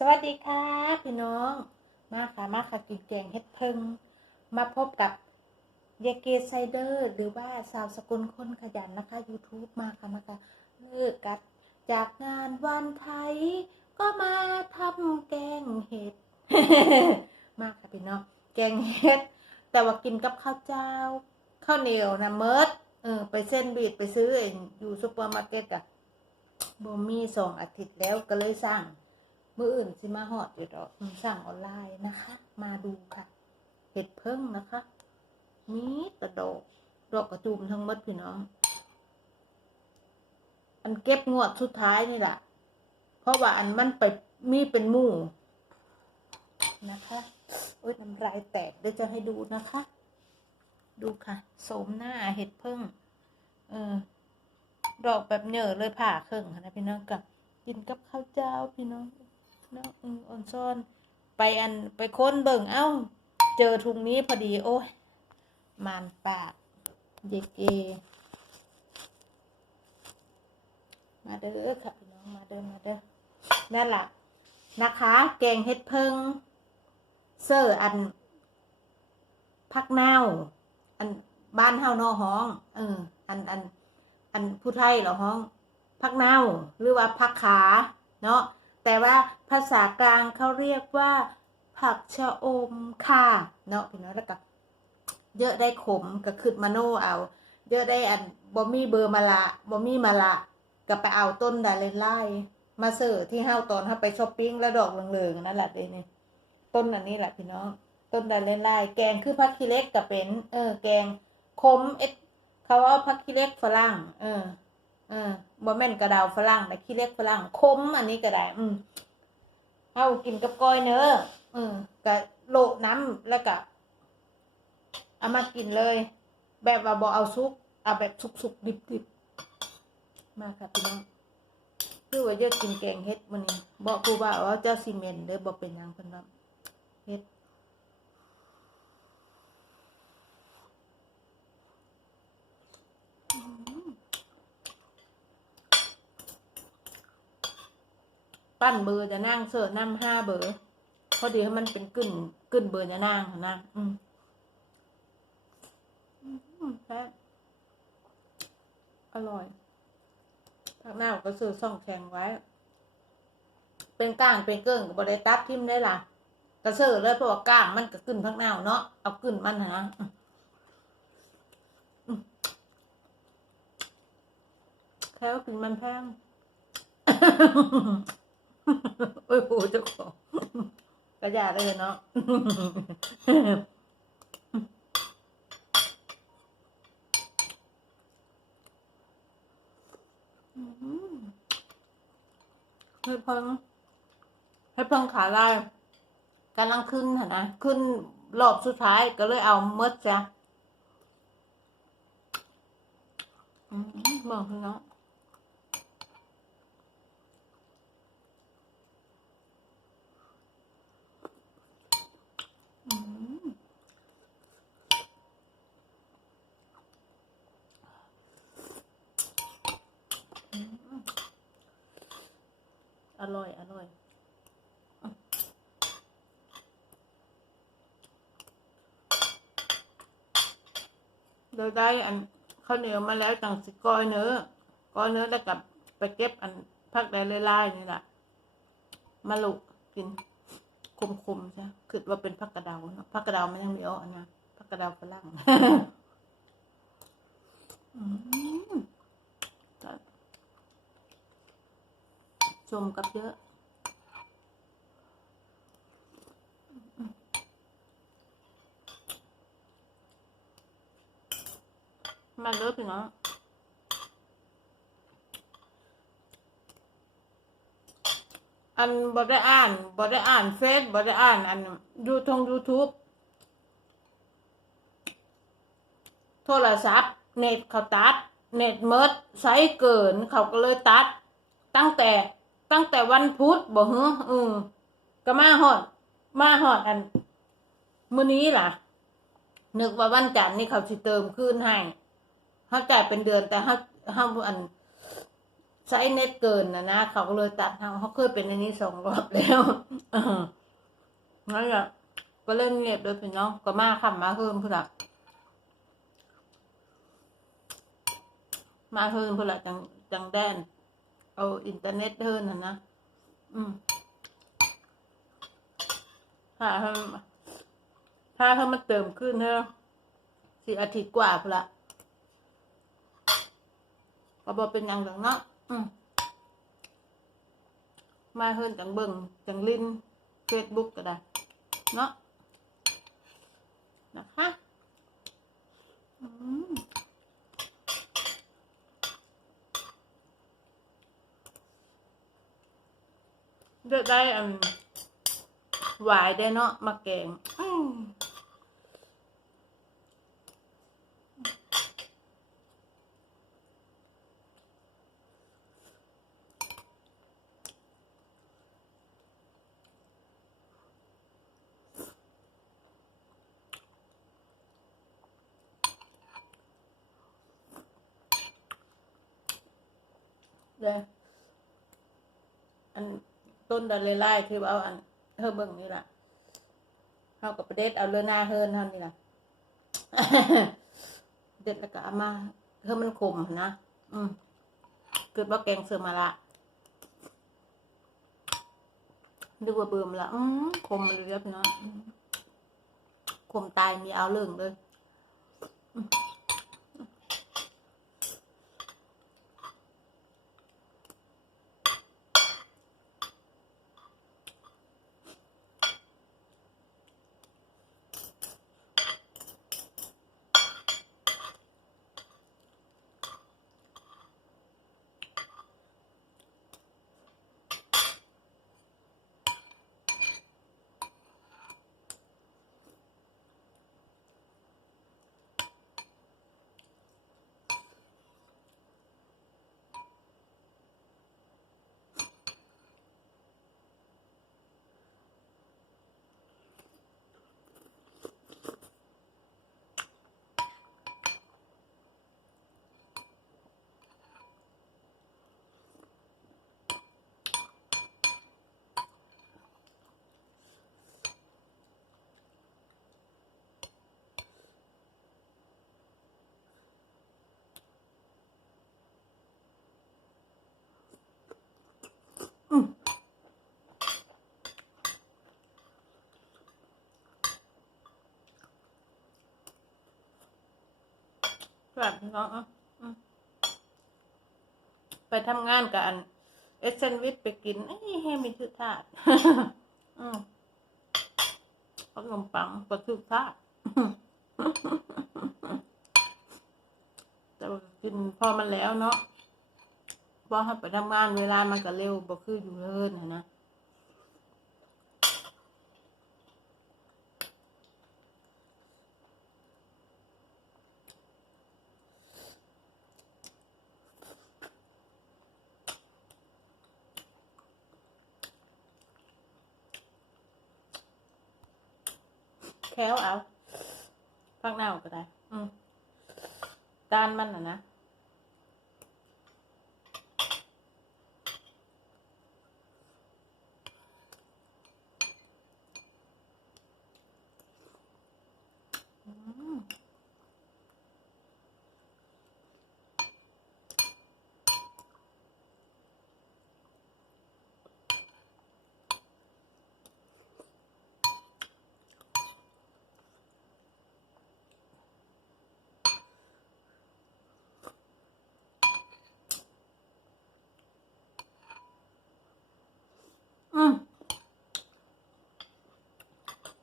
สวัสดีค่ะพี่น้อง มาค่ะมาค่ะกินแกงเฮ็ดเพิง มาพบกับเยเกไซเดอร์ หรือว่าสาวสกุลคนขยันนะคะ YouTube มาค่ะมาค่ะเลิกกัดจากงานวันไทย ก็มาทำแกงเห็ด มาค่ะพี่น้อง แกงเห็ด แต่ว่ากินกับข้าวเจ้า ข้าวเหนียวนะเมิดเออไปเส้นบีดไปซื้ออยู่ซุปเปอร์มาร์เก็ตอะบ่มีสองอาทิตย์แล้วก็เลยสั่ง มื่ออื่นสิมาหอดอยู่ดอกสั่งออนไลน์นะคะ มาดูค่ะ เห็ดเพิ่งนะคะมีตะดอกดอกกระจุมทั้งหมดพี่น้อง อันเก็บงวดสุดท้ายนี่แหละเพราะว่าอันมันไปมีเป็นมู่นะคะโอ้ยน้ำลายแตกเดี๋ยวจะให้ดูนะคะ ดูค่ะโสมหน้าเห็ดเพิ่งเออดอกแบบเหน่อเลยผ่าเครึ่องนะพี่น้องกับกินกับข้าวเจ้าพี่น้อง นาะอ่อนซ่อน ไปอันไปค้นเบิ่งเอ้า เจอทุงนี้พอดีโอ้ยมานปากเยเกมาเด้อค่ะพี่น้องมาเด้อมาเด้อนั่นแหละนะคะ แกงเห็ดเพิงเซอร์อันพักเน่าอันบ้านเฮานอห้อง เออ อันอันอันผู้ไทยเหรอห้องพักเน่าหรือว่าพักขา เนาะ แต่ว่าภาษากลางเขาเรียกว่า ผักชะอมค่ะเนาะพี่น้องแล้วก็เยอะได้ขมก็ขึ้นมาโน่เอา เยอะได้อันบ่มีเบอร์มาละบ่มีมาละก็ไปเอาต้นดาเลนไล่มาเสิร์ที่เฮาตอนเฮาไปช้อปปิ้งแล้วดอกเหลืองๆนั่นแหละเดนี่ต้นอันนี้แหละพี่น้อง ต้นดาเลนไล่แกงคือผักคีเล็กกับเป็น เออ แกงขมเอ็ดเขาเอาผักคีเล็กฝรั่ง เออ เออบ่แม่นกระดาวฝรั่งแต่ขี้เล็กฝรั่งคมอันนี้ก็ได้ อืมเอากินกับก้อยเนื้ออืมกะโลกน้ำแล้วก็เอามากินเลย แบบว่าบ่เอาซุกเอาแบบสุกๆดิบๆมาค่ะพี่น้องคือว่าเยอะกินแกงเฮ็ดวันนี้บอกครูว่าว่าเจ้าซีเมนต์เด้อบ่เป็นยังเพิ่นว่าเฮ็ด ปั้นเบอร์จะนั่งเสิร์ฟน้ำห้าเบอร์พอดีให้มันเป็นกึ่นกึ่นเบอร์จะนั่งนะอืมแซ่บอร่อยผักหน้าก็ซื้อซ่องแข็งไว้ เป็นก้างเป็นเกิ้งกับบริตัดทิมได้ล่ะกระเสือเลยเพราะว่าก้างมันก็กึ่นผักหน้าเนาะเอากึ่นมันนะแค่ว่ากินมันแพง โอ้ยโหเจ้าของกระยาเลยเนาะให้เพิ่งให้เพิ่งขาลายกำลังขึ้นนะ ขึ้นรอบสุดท้ายก็เลยเอาเมดจ้ะอืมเบิ่งเนาะ อืมอืมอ ร่อย อร่อย เราได้อันข้าวเหนียวมาแล้วจังสิก้อยเนื้อก้อยเนื้อแล้วกับไปเก็บอันพักได้ไล่ๆนี่แหละมาลุกกินคมๆใช่คือว่าเป็นผักกระเดาเนาะผักกระเดามันยังมีอ้อนะผักกระเดาฝรั่ง อืมก็ ชมกับเยอะ มาเลิกพี่น้องอันบ่ได้อ่านบ่ได้อ่านเฟซบ่ได้อ่าน อันยูทงยูทูบโทรศัพท์ เน็ตเขาตัด เน็ตเมิดใช้เกิน เขาก็เลยตัด ตั้งแต่ ตั้งแต่วันพุธบ่ฮึอืออก็มาฮอด มาฮอดอันมื้อนี้ล่ะ นึกว่าวันจันทร์นี่เขาสิเติมคืนให้เฮาจ่ายเป็นเดือนแต่เฮาเฮาอันใช้เน็ตเกินนะนะเขาก็เลยตัดเขาเขาเคยเป็นอันนี้สองรอบแล้วนั่นแหละก็เริ่มเงียบเลยพี่น้องก็มาคำมาเพิ่มเพื่อละมาเพิ่มเพื่อละจังจังแดน เอาอินเทอร์เน็ตเพิ่มนะนะ อืมถ้าถ้าเขามาเติมขึ้นเนอะสี่อาทิตย์กว่าพละก็บอกเป็นอย่างหลังเนาะอืมมาเพิ่นจังเบิ่งจังลินเฟซบุ๊กก็ได้ เนาะนะคะอืม เลือกได้อันหวายได้เนาะมาแกงเด้ออัน ต้นดอลเลไล่ที่ว่าเอาอันเฮอเบิ่งนี่ล่ะเฮากับประเด็ดเอาเรือหน้าเฮินเท่านี่ล่ะเด็ดแล้วก็เอามาเฮอมันขมนะอืมเกิดว่าแกงเสือมาละดูว่าเบิ่มละอืมขมเลยเรียบเนาะขมตายมีเอาเรื่องเลย แบบพี่น้องอะไปทำงานกับอัน เอสเซนวิทไปกินเอ้ยให้มีชื่อทาดอืมขนมปังก็ชื่อทาดแต่กินพอมันแล้วเนาะพอไปทำงานเวลามันก็เร็วบ่คืออยู่เลินนะ แค้วเอาฟักเน่าก็ได้ อืมด้านมันอะนะ อืม อืม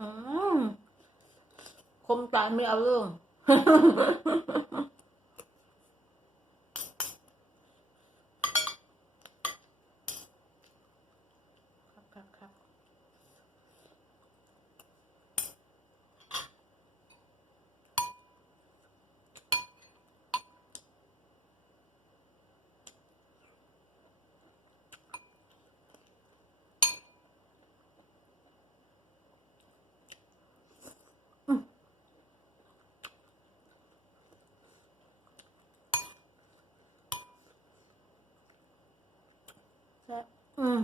อืมคมตายไม่เอาเรื่อง อืม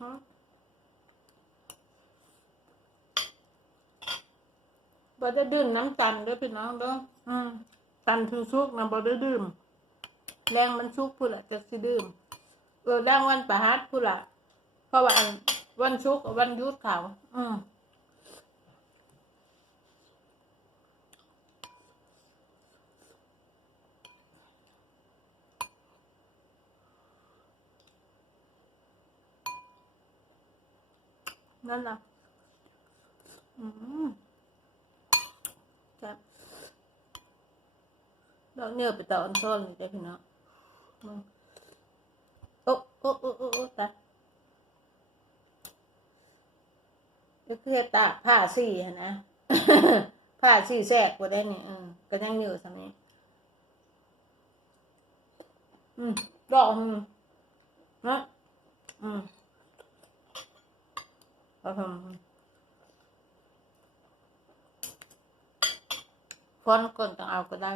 ฮะบ่ได้ดื่มน้ำจันทร์ด้วยพี่น้องเด้ออืมจันทร์คือซุกนะบ่ได้ดื่ม แรงมันซุกพูดละจะสิดื่มเออแรงวันประหัสพูดละเพราะว่าวันซุกกับวันยุดเขาอืมนั่นนะอืมครับดอกเนี่ยไปต่ออันซ้อนเลยจ้ะพี่น้อง โอ้โอ้โอ้โอ้ตาก็คือตาผ้าสี่นะผ้าสี่แทรกกว่าได้เนี่ยก็ยังอยู่สำนี้อืมดอกอืมนะอืมอาทำฟอนก่อนต้องเอาก็ได้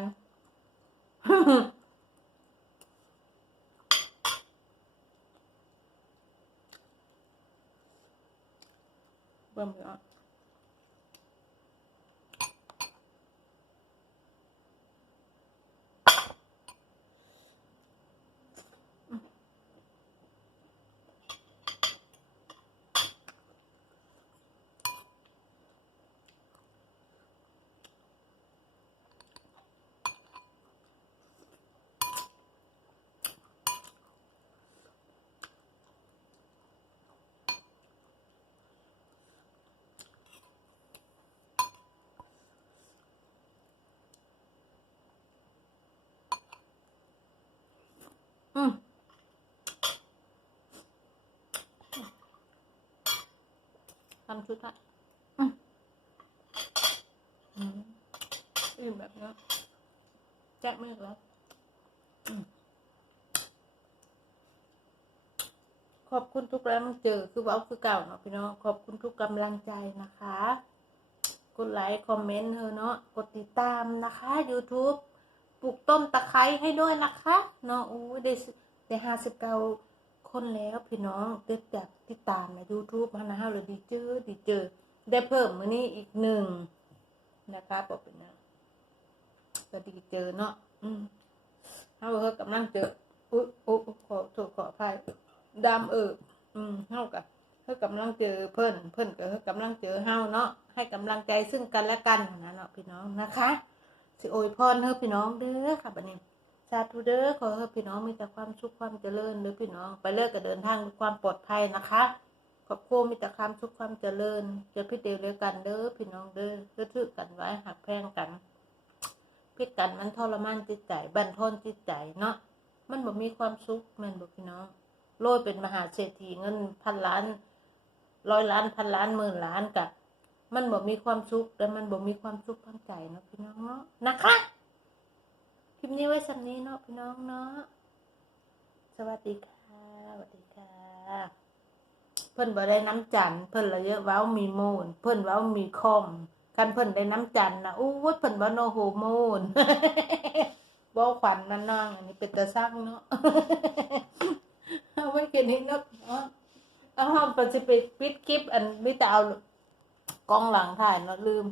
เบิ่ม ทำชุดละอืมอืมอิ่มแบบนี้แจ๊กมือแล้วอืมขอบคุณทุกแรงเจอคือเว้าคือเก่าเนาะพี่น้องขอบคุณทุกกำลังใจนะคะ กดไลค์คอมเมนต์เธอเนาะกดติดตามนะคะ YouTube ปลูกต้นตะไคร้ให้ด้วยนะคะเนาะโอ้ยได้สิได้ห้าสิบเก้า คนแล้วพี่น้องติดจากติดตามใน YouTube มานะฮะเลยดีเจอดีเจอ ได้เพิ่มมื้อนี้อีกหนึ่งนะคะบอกเป็นนะก็ดีเจอเนาะอืมเฮาเฮากำลังเจออุ๊ยอุ๊ยขอโทษขออภัยดำเอออืมเฮากับเฮากำลังเจอเพิ่นเพิ่นก็เฮากำลังเจอเฮาเนาะให้กำลังใจซึ่งกันและกันนะเนาะพี่น้องนะคะสิโอยพรเฮ้พี่น้องเด้อค่ะบัดนี้ สาธุเด้อขอให้พี่น้องมีแต่ความสุขความเจริญเด้อพี่น้อง ไปเลิกกับเดินทางด้วยความปลอดภัยนะคะขอบคุณมีแต่ความสุขความเจริญ เจอพี่เดียวด้วยกันเด้อพี่น้องเด้อเพื่อถือกันไว้หักแพงกันพิกันมันทรมานจิตใจบั่นทอนจิตใจเนาะมันบ่มีความสุขแม่นบ่พี่น้องโลยเป็นมหาเศรษฐีเงินพันล้านร้อยล้านพันล้านหมื่นล้านกับมันบ่มีความสุขแต่มันบ่มีความสุขทางใจเนาะพี่น้องเนาะนะคะ ลิปนี้ไว้สำนี้เนาะพี่น้องเนาะสวัสดีค่ะสวัสดีค่ะ เพิ่นบ่ได้น้ำจันทร์เพิ่นละเยอะว้ามีมูลเพิ่นว้ามีคอมคันเพิ่นได้น้ำจันทร์นะอู้ยเพิ่นว่าโนโฮโมนบ่ขวัญนั่นน้องอันนี้เป็นตาซักเนาะเอาไว้แค่นี้เนาะเนาะเอาห้องเพิ่นสิไปปิดคลิปอันไมีแต่เอากล้องหลังถ่ายเนาะลืม